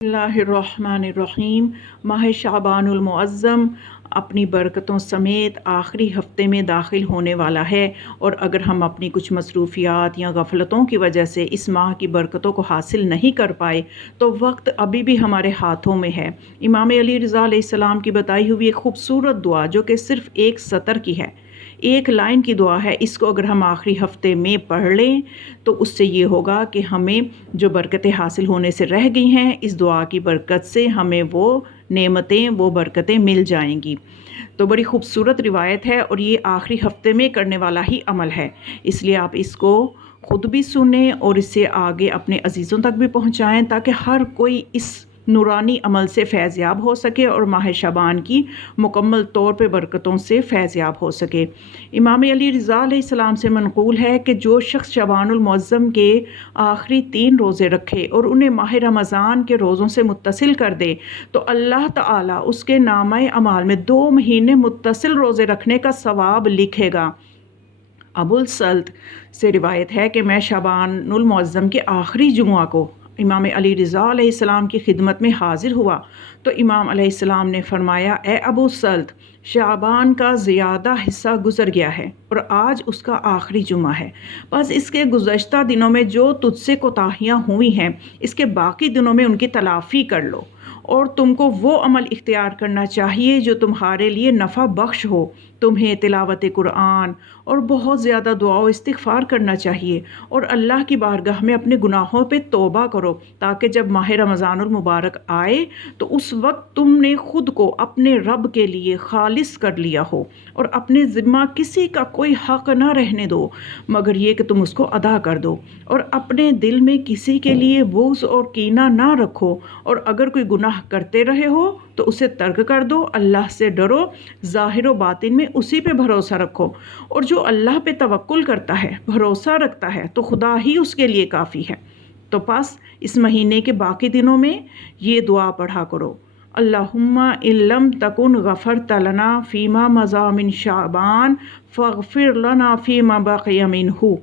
बिस्मिल्लाहिर्रहमानिर्रहीम। माह शाबानुल मुअज़्ज़म अपनी बरकतों समेत आखिरी हफ्ते में दाखिल होने वाला है, और अगर हम अपनी कुछ मसरूफ़ियात या गफलतों की वजह से इस माह की बरकतों को हासिल नहीं कर पाए तो वक्त अभी भी हमारे हाथों में है। इमाम अली रज़ा अलैहिस्सलाम की बताई हुई एक खूबसूरत दुआ जो कि सिर्फ़ एक सतर की है, एक लाइन की दुआ है, इसको अगर हम आखिरी हफ्ते में पढ़ लें तो उससे ये होगा कि हमें जो बरकतें हासिल होने से रह गई हैं, इस दुआ की बरकत से हमें वो नेमतें, वो बरकतें मिल जाएंगी। तो बड़ी खूबसूरत रिवायत है और ये आखिरी हफ्ते में करने वाला ही अमल है, इसलिए आप इसको ख़ुद भी सुने और इससे आगे अपने अजीज़ों तक भी पहुँचाएँ ताकि हर कोई इस नूरानी अमल से फैज़याब हो सके और माह शाबान की मुकम्मल तौर पे बरकतों से फैज़याब हो सके। इमाम अली रज़ा अलैहिस्सलाम से मनक़ूल है कि जो शख्स शाबानुल मुअज़्ज़म के आखिरी 3 रोज़े रखे और उन्हें माह रमज़ान के रोज़ों से मुत्तसिल कर दे तो अल्लाह ताला उसके नामे अमाल में 2 महीने मुत्तसिल रोज़े रखने का सवाब लिखेगा। अबुल सल्त से रिवायत है कि मैं शाबानुल मुअज़्ज़म के आखिरी जुमा को इमाम अली रज़ा अलैहिस्सलाम की खिदमत में हाजिर हुआ तो इमाम अलैहिस्सलाम ने फरमाया, ए अबू सल्त, शाबान का ज़्यादा हिस्सा गुज़र गया है और आज उसका आखिरी जुमा है, बस इसके गुज़श्ता दिनों में जो तुझसे कोताहियाँ हुई हैं इसके बाकी दिनों में उनकी तलाफ़ी कर लो, और तुमको वो अमल इख्तियार करना चाहिए जो तुम्हारे लिए नफ़ा बख्श हो। तुम्हें तिलावत कुरान और बहुत ज़्यादा दुआ व इस्तिग़फ़ार करना चाहिए और अल्लाह की बारगाह में अपने गुनाहों पे तौबा करो ताकि जब माह रमज़ानुल मुबारक आए तो उस वक्त तुमने ख़ुद को अपने रब के लिए खालिस कर लिया हो और अपने ज़िम्मा किसी का कोई हक़ ना रहने दो मगर ये कि तुम उसको अदा कर दो, और अपने दिल में किसी के लिए बुग़्ज़ और कीना ना रखो, और अगर कोई गुनाह करते रहे हो तो उसे तर्क कर दो। अल्लाह से डरो, ज़ाहिर व बातिन में उसी पे भरोसा रखो, और जो अल्लाह पे तवक्कुल करता है, भरोसा रखता है तो खुदा ही उसके लिए काफ़ी है। तो बस इस महीने के बाकी दिनों में ये दुआ पढ़ा करो, अल्लाहुम्मा इल्लम तकुन गफ़रत लना फ़ीमा मज़ा मिन शाबान फ़ग़फ़िर लना फ़ीमा बक़िया मिन्हु।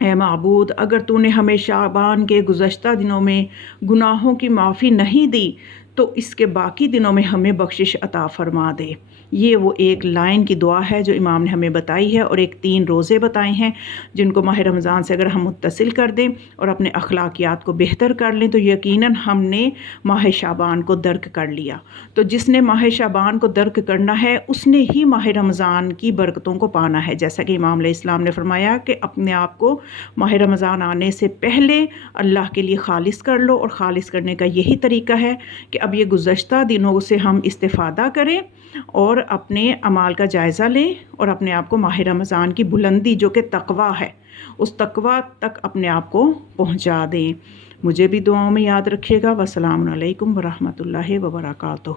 ऐ माबूद, अगर तूने हमें शाबान के गुज़श्ता दिनों में गुनाहों की माफ़ी नहीं दी तो इसके बाकी दिनों में हमें बख्शिश अता फ़रमा दे। ये वो एक लाइन की दुआ है जो इमाम ने हमें बताई है, और एक 3 रोज़े बताए हैं जिनको माह रमज़ान से अगर हम मुत्तसिल कर दें और अपने अखलाकियात को बेहतर कर लें तो यकीनन हमने माह शाबान को दर्क कर लिया। तो जिसने माह शाबान को दर्क करना है उसने ही माह रमज़ान की बरकतों को पाना है, जैसा कि इमाम अलैहिस्सलाम ने फरमाया कि अपने आप को माह रमज़ान आने से पहले अल्लाह के लिए खालिस कर लो, और खालिस करने का यही तरीका है कि अब ये गुज़श्ता दिनों से हम इस्तिफ़ादा करें और अपने अमाल का जायज़ा लें और अपने आप को माह रमज़ान की बुलंदी जो कि तक़वा है उस तक़वा तक अपने आप को पहुँचा दें। मुझे भी दुआओं में याद रखिएगा। वस्सलामु अलैकुम व रहमतुल्लाहि व बरकातुहू।